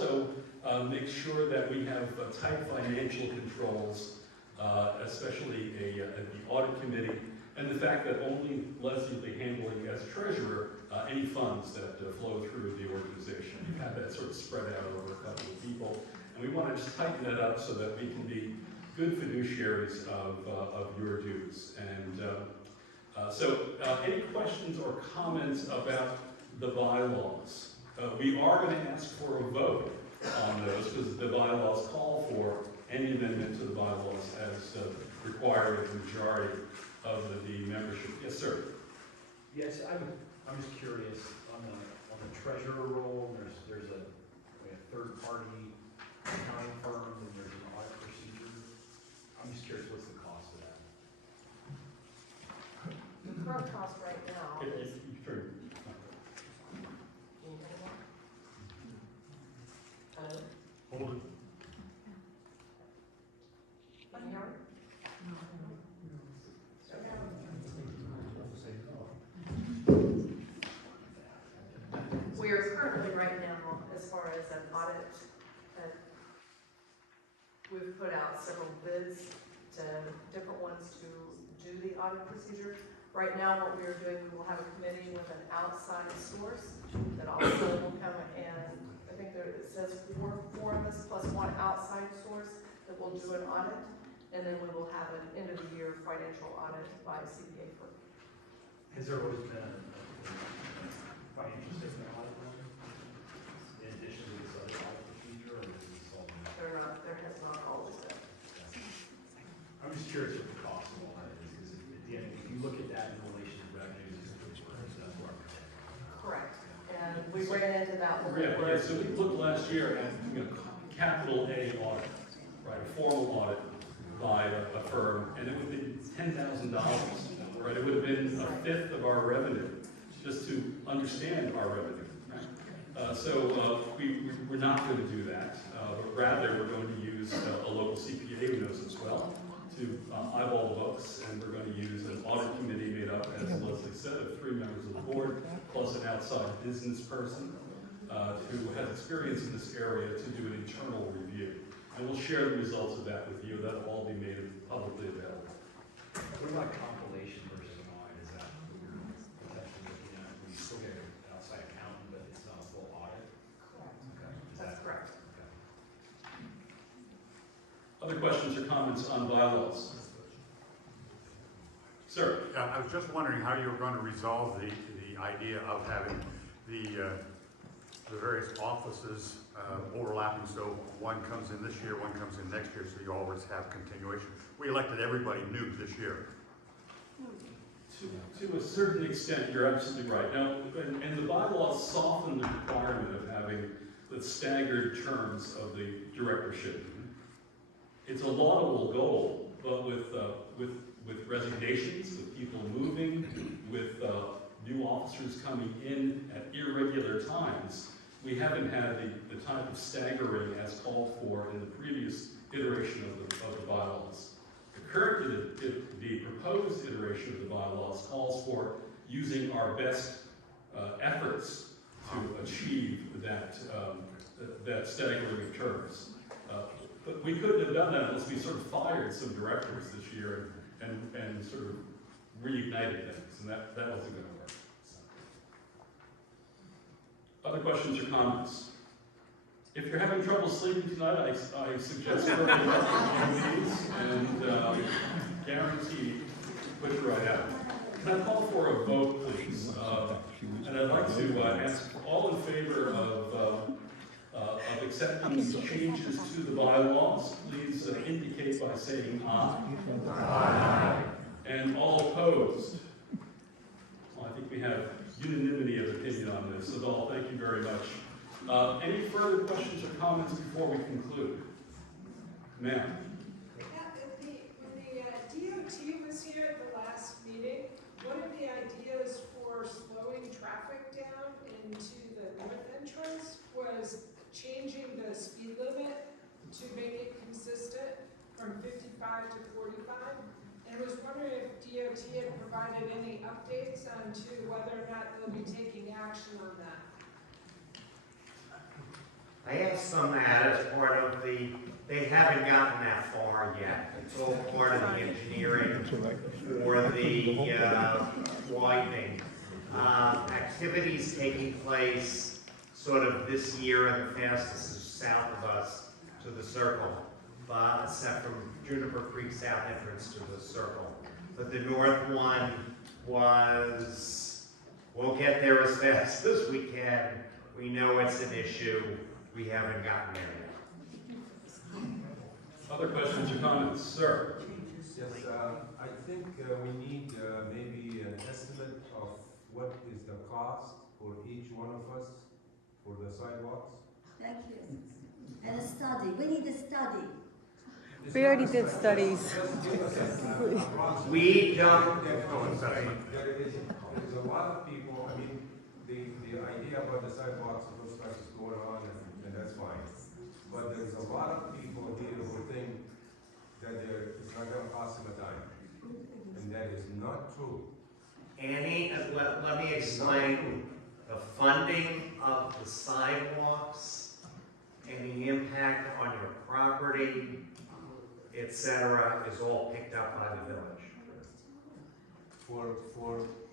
also make sure that we have tight financial controls, especially at the audit committee, and the fact that only Leslie will be handling as treasurer any funds that flow through the organization. You've had that sort of spread out over a couple of people, and we want to just tighten that up so that we can be good fiduciaries of your dues. And any questions or comments about the bylaws? We are going to ask for a vote on those because the bylaws call for any amendment to the bylaws as required of the majority of the membership. Yes, sir. Yes, I'm just curious on the treasurer role. There's a third party accounting firm and there's an audit procedure. I'm just curious, what's the cost of that? The current cost right now is. Hold it. We are currently right now, as far as an audit, we've put out several bids to different ones to do the audit procedure. Right now, what we are doing, we will have a committee with an outside source that also will come and, I think there, it says four of us plus one outside source that will do an audit. And then we will have an end of the year financial audit by CPA firm. Has there always been a financial statement audit in addition to this other audit procedure, or is this all? There has not always been. I'm just curious what the cost of all that is, because at the end, if you look at that in relation to revenues, it's Correct. And we ran into that one. Yeah, so we looked last year at capital A audit, right, a formal audit by a firm, and it would be $10,000, right? It would have been a fifth of our revenue, just to understand our revenue, right? We're not going to do that, but rather we're going to use a local CPA who knows us well to eyeball the books, and we're going to use an audit committee made up, as Leslie said, of 3 members of the board, plus an outside business person who has experience in this area to do an internal review. And we'll share the results of that with you. That'll all be made publicly available. What about compilation versus an audit? Is that what you're potentially looking at? We still get an outside accountant, but it's not a full audit? Correct. Okay. That's correct. Okay. Other questions or comments on bylaws? Sir? I was just wondering how you were going to resolve the idea of having the various offices overlapping, so one comes in this year, one comes in next year, so you always have continuation. We elected everybody new this year. To a certain extent, you're absolutely right. Now, and the bylaws soften the requirement of having the staggered terms of the directorship. It's a laudable goal, but with resignations, with people moving, with new officers coming in at irregular times, we haven't had the type of staggering as called for in the previous iteration of the bylaws. The proposed iteration of the bylaws calls for using our best efforts to achieve that staggering of terms. But we couldn't have done that unless we sort of fired some directors this year and sort of reignited things, and that wasn't going to work. Other questions or comments? If you're having trouble sleeping tonight, I suggest early meetings and guaranteed put you right out. Can I call for a vote, please? And I'd like to ask all in favor of accepting these changes to the bylaws, please indicate by saying aye. Aye. And all opposed? Well, I think we have unanimity of opinion on this. So, all, thank you very much. Any further questions or comments before we conclude? Ma'am. Yeah, when the DOT was here at the last meeting, one of the ideas for slowing traffic down into the north entrance was changing the speed limit to make it consistent from 55 to 45. And I was wondering if DOT had provided any updates on to whether or not they'll be taking action on that. I asked them that as part of they haven't gotten that far yet. It's all part of the engineering for the widening. Activities taking place sort of this year, and the fastest is south of us to the circle, except from Juniper Creek South entrance to the circle. But the north one was, we'll get there as fast as we can. We know it's an issue. We haven't gotten there yet. Other questions or comments? Sir? Yes, I think we need maybe an estimate of what is the cost for each one of us for the sidewalks. Thank you. And a study, we need a study. We already did studies. Just give us a approximate. We don't. There's a lot of people, I mean, the idea about the sidewalks, those stuff is going on, and that's fine. But there's a lot of people here who think that it's not gonna cost them a dime. And that is not true. Annie, let me explain. The funding of the sidewalks and the impact on your property, etc., is all picked up by the village.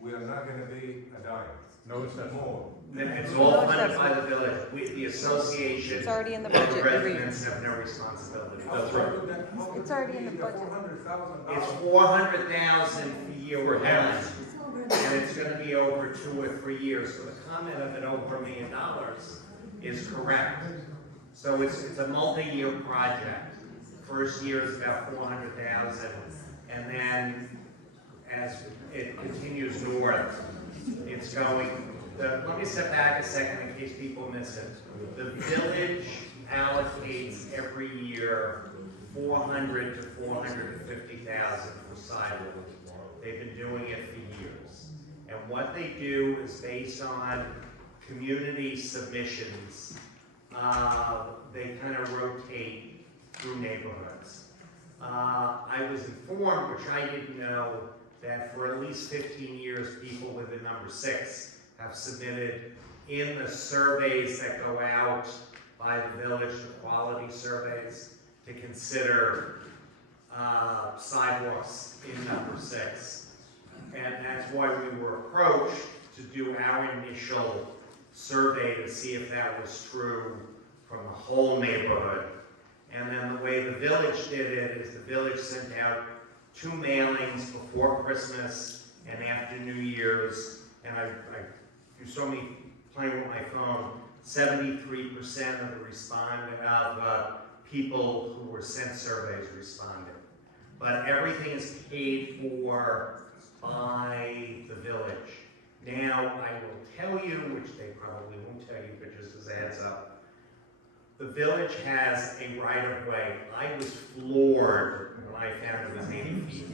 We are not gonna pay a dime. No, it's not. More. It's all funded by the village. The association, It's already in the the budget every year. residents have no responsibility. That's right. It's already in the budget. It's $400,000 for year For one, house. It's over. and it's gonna be over 2 or 3 years. So the comment of it over $1 million is correct. So it's a multi-year project. First year is about 400,000, and then as it continues north, it's going, let me step back a second in case people miss it. The village allocates every year 400 to 450,000 for sidewalks. They've been doing it for years. And what they do is based on community submissions, they kind of rotate through neighborhoods. I was informed, which I didn't know, that for at least 15 years, people with the number 6 have submitted in the surveys that go out by the village, the quality surveys, to consider sidewalks in number 6. And that's why we were approached to do our initial survey to see if that was true from the whole neighborhood. And then the way the village did it is the village sent out 2 mailings before Christmas and after New Year's. And you saw me playing with my phone, 73% of the people who were sent surveys responded. But everything is paid for by the village. Now, I will tell you, which they probably won't tell you, but just as a heads up, the village has a right-of-way. I was floored when I found it was 80 feet.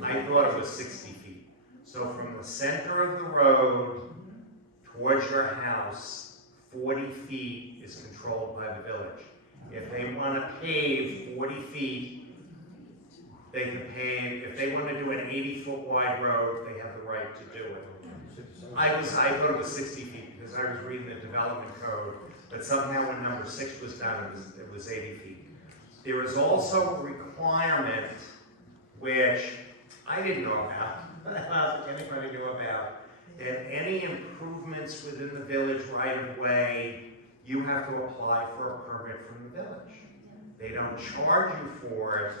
I thought it was 60 feet. So from the center of the road towards your house, 40 feet is controlled by the village. If they want to pave 40 feet, they can pave. If they want to do an 80-foot wide road, they have the right to do it. I thought it was 60 feet because I was reading the development code, but somehow when number 6 was done, it was 80 feet. There is also a requirement, which I didn't know about, anybody knew about, that any improvements within the village right-of-way, you have to apply for a permit from the village. They don't charge you for it,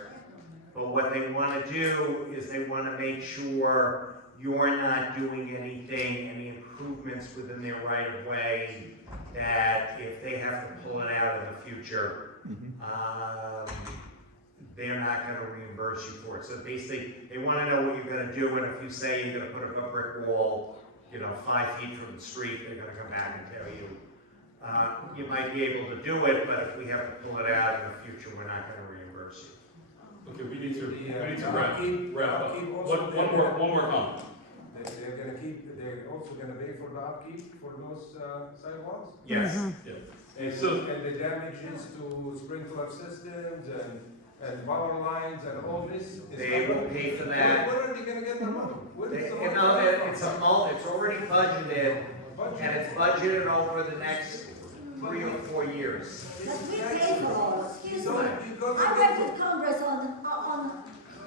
but what they want to do is they want to make sure you're not doing any improvements within their right-of-way, that if they have to pull it out in the future, they're not going to reimburse you for it. So basically, they want to know what you're going to do, and if you say you're going to put up a brick wall, 5 feet from the street, they're going to come back and tell you, you might be able to do it, but if we have to pull it out in the future, we're not going to reimburse you. Okay, we need to wrap up. Upkeep One more comment. They're also gonna pay for the upkeep for those sidewalks? Yes. Yeah. And So- the damages to sprinkler systems and power lines and all this? They will pay for that. Where are they gonna get the money? Where is the money? It's already budgeted, and it's budgeted over the next 3 or 4 years. years. But we pay for all, excuse me. So you go to I went with Congress on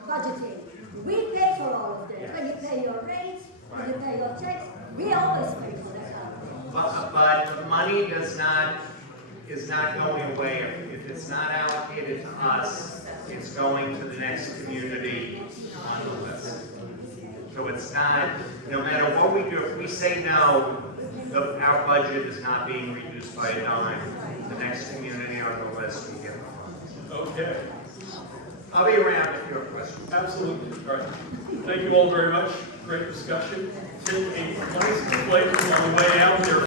budgeting. We pay for all of this. When you pay your rates, when you pay your checks, we always pay for that. But money is not going away. If it's not allocated to us, it's going to the next community on the list. So it's not, no matter what we do, if we say no, our budget is not being reduced by a dime. The next community on the list will get the funds. Okay, I'll be around if you have questions. absolutely. All right. Thank you all very much. Great discussion. Take a nice flavor on the way out there.